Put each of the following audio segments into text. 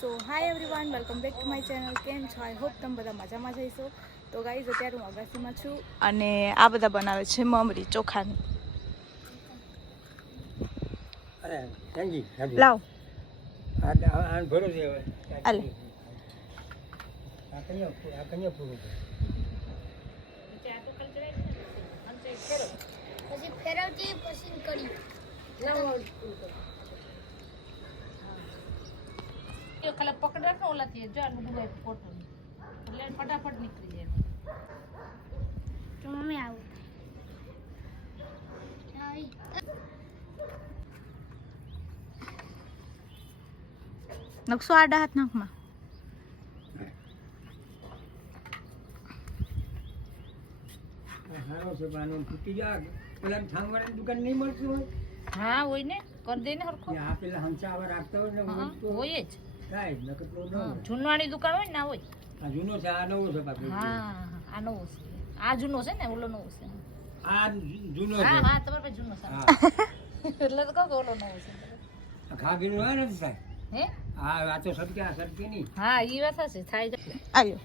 So hi everyone, welcome back to my channel. કેમ છો? I hope તમે બધા મજામાં જઈશો. તો ગાઈઝ, અત્યારે હું અગાસીમાં છું અને આ બધા બનાવે છે મમરી ચોખાની. લાવ અલે પછી ફેરવતી પછી કરી ये खाली पकड़ रखो ओला थी जो आलू डूबे फोटो એટલે ફટાફટ નીકળી જાય તો મમ્મી આવું નકશો આડા હાથ નાખમાં. હા હોય ને કરી દે ને હરખો હોય જ જૂનવાણી દુકાન હોય ને ના હોય હા આ નવો છે આ જૂનો છે ને ઓલો નવો છે હા હા તમારે પાસે જૂનો છે એટલે તો કહું કે ઓલો નવો છે હે હા ઈ વાત હશે થાય આવ્યો.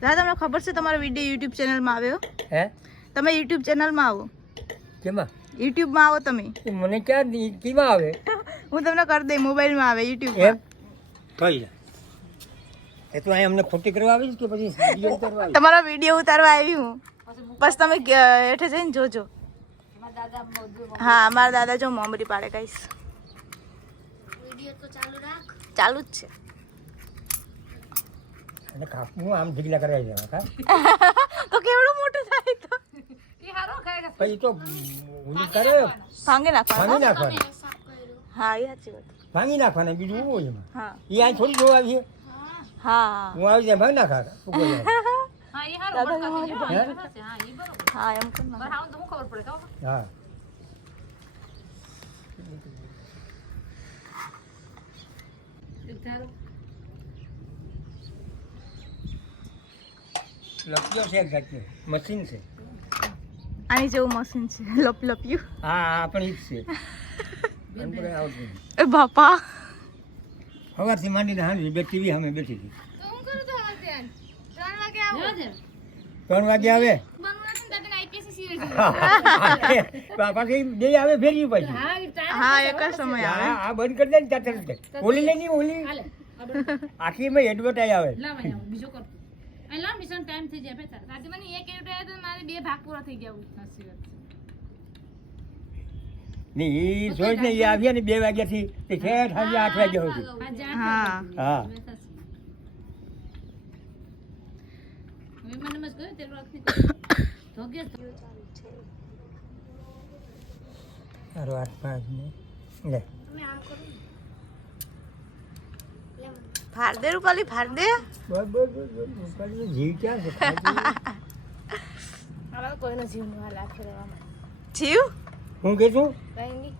દાદા, તમને ખબર છે તમારો વિડીયો યુટ્યુબ ચેનલમાં આવ્યો? હે તમે યુટ્યુબ ચેનલમાં આવો. કેમાં યુટ્યુબમાં આવો તમે. મને ક્યાં કીમાં આવે હું તમને કરી દઈ, મોબાઈલમાં આવે યુટ્યુબ. એમ થઈ જાય એ તો અહીં અમને ખોટી કરવા આવી કે પછી વિડીયો ઉતારવા આવી? તમારો વિડીયો ઉતારવા આવી હું. બસ તમે હેઠે જઈને જોજો. હા, મારા દાદા જો મમરી પાડે ગાઈસ. વિડિયો તો ચાલુ રાખ. ચાલુ જ છે. અને કાપવું આમ ઢીગલા કરાવી દેવા કા તો કેવડું મોટું થાય તો ઈ હારો ખાય પછી તો ઉલી કરે ભાંગી નાખવાનું. ભાંગી નાખવાના હા, એ સાચી વાત. ભાંગી નાખવાના બીજું શું હોય એમાં? હા એ અહીં થોડી જોવા આવીએ હા હું આવી જાય ભાંગી નાખા હા ઈ હારો બળકા થઈ જાય હા ઈ બરોબર હા એમ કર પર હા તો હું ખબર પડે કહો હા ઉતારો લપ્યો છે exactly. મશીન છે આની જેવું મશીન છે લપ લપ્યું. હા આ પણ ઈ જ છે એમ તો કઈ આવતું નથી. એ બાપા, સવારથી માંડીને હાંજી બે ટીવી સામે બેઠી હતી. તો હું કરું તો હવે ધ્યાન 3 વાગે આવો જો દે 3 વાગે આવે બનવાથી દાદા આઈપીએસ સિરિયલ પાછી બે આવે ફેરી પાછી હા ઈ ટાઈમ હા એક જ સમય આવે. હા આ બંધ કરી દે ને ત્યાં તરત ઓલી લેની ઓલી હાલે આખી માં એડવર્ટાઈઝ આવે લાવ અહીંયા બીજો કર આ લાવ મિશન ટાઈમ થઈ જાય બેટા આજે મને એક એડ આવ્યો તો મારે બે ભાગ પૂરા થઈ ગયા સાચી વાત ને ઈ જોઈ ને ઈ આવ્યા ને 2 વાગ્યાથી તે ઠેઠ સાંજે 8 વાગ્યા સુધી હા હા હવે મને મસ્ત ગયો તેલ રાખતી તો કે સારું 8 5 ને લે તમે આમ કરો ફાડ દે રૂપાલી, ફાડ દે. બસ જીવ ક્યાં છે આમાં કોઈનો જીવ ન હાલ આખે રહેવામાં. જીવ હું કે છું કઈ નહીં.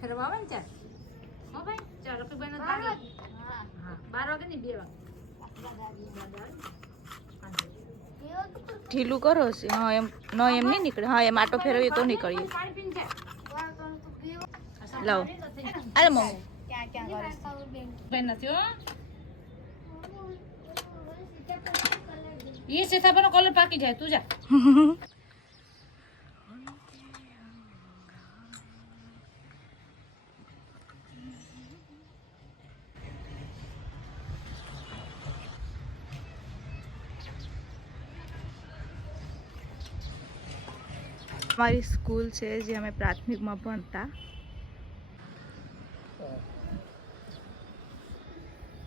ફેરવા આવે ને ચાલ હો ભાઈ ચાલ આપણે બને હા હા 12 વાગે ને 2 વાગે ઢીલું કરો છે. હા એમ ન એમ નહીં નીકળે. હા એમ આટો ફેરવીએ તો નીકળીએ. પાણી પીને ચાલ લાવો અરે મમ્મી ક્યાં ક્યાં કરો બેન નથી હો ये सीताफળ कलर पाकी जाए तू जा અમારી સ્કૂલ છે જે અમે પ્રાથમિકમાં ભણતા.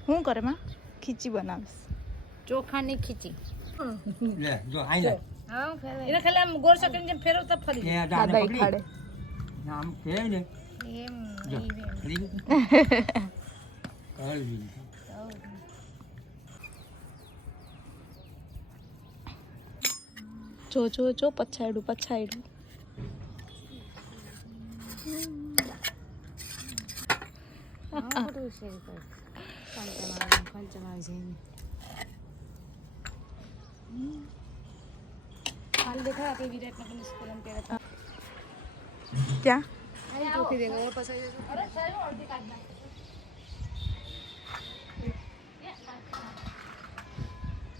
શું કરે માં? ખીચી બનાવીશ. ચોખાની ખીચી લે જો આઈ લે હા એને ખાલી આમ ગોળ સકીને જેમ ફેરવતા ફરી જાય એ દાદા દાદા ઈ ખાડે. આમ કે ને એમ જો ખરી કાળજી જો જો જો પછાડ્યું પછાડ્યું. બધું શેર કર હાલ દેખાય આપણે વિરાટનગરની સ્કૂલ એમ કહેતા ક્યાં ચોખી દેખો ઓર પછી અરે સાહેબ અડધી કાઢ નાખ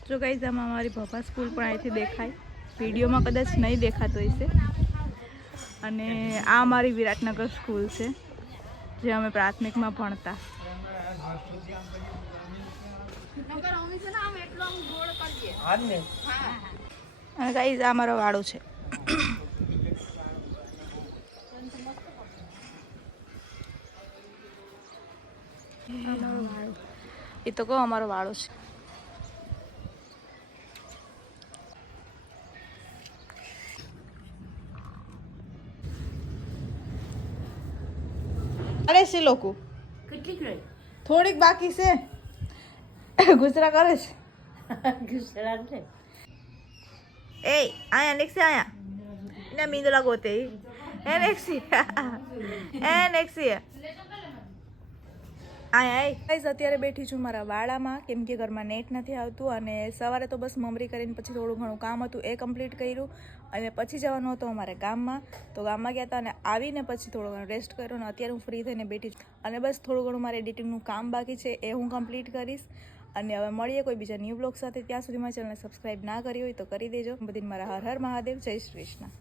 જો ગાઈઝ આમાં અમારી ભપા સ્કૂલ પણ અહીંથી દેખાય, વિડીયોમાં કદાચ નહીં દેખાતો હશે. અને આ અમારી વિરાટનગર સ્કૂલ છે જે અમે પ્રાથમિકમાં ભણતા. અને ગાઈઝ આ અમારો વાડો છે. એ તો કહો અમારો વાડો છે. અરે છે લોકો કેટલી રહી થોડીક બાકી છે. ગુજરા કરે છે. ગુજરાત છે એ આયા નેક્સી આયા ને મીંદલા ગોતે એ નેક્સી ગાઈઝ અત્યારે બેઠી છું મારા વાડામાં, કેમ કે ઘરમાં નેટ નથી આવતું. અને સવારે તો બસ મમરી કરીને પછી થોડું ઘણું કામ હતું એ કમ્પ્લીટ કર્યું. અને પછી જવાનું હતું અમારે ગામમાં, તો ગામમાં ગયા હતા અને આવીને પછી થોડું ઘણું રેસ્ટ કર્યો. અને અત્યારે હું ફ્રી થઈને બેઠી છું અને બસ થોડું ઘણું મારે એડિટિંગનું કામ બાકી છે એ હું કમ્પ્લીટ કરીશ. અને હવે મળીએ કોઈ બીજા ન્યૂ બ્લોગ સાથે. ત્યાં સુધી મારી ચેનલને સબસ્ક્રાઈબ ના કરી હોય તો કરી દેજો. બધી મારા હર હર મહાદેવ, જય શ્રી કૃષ્ણ.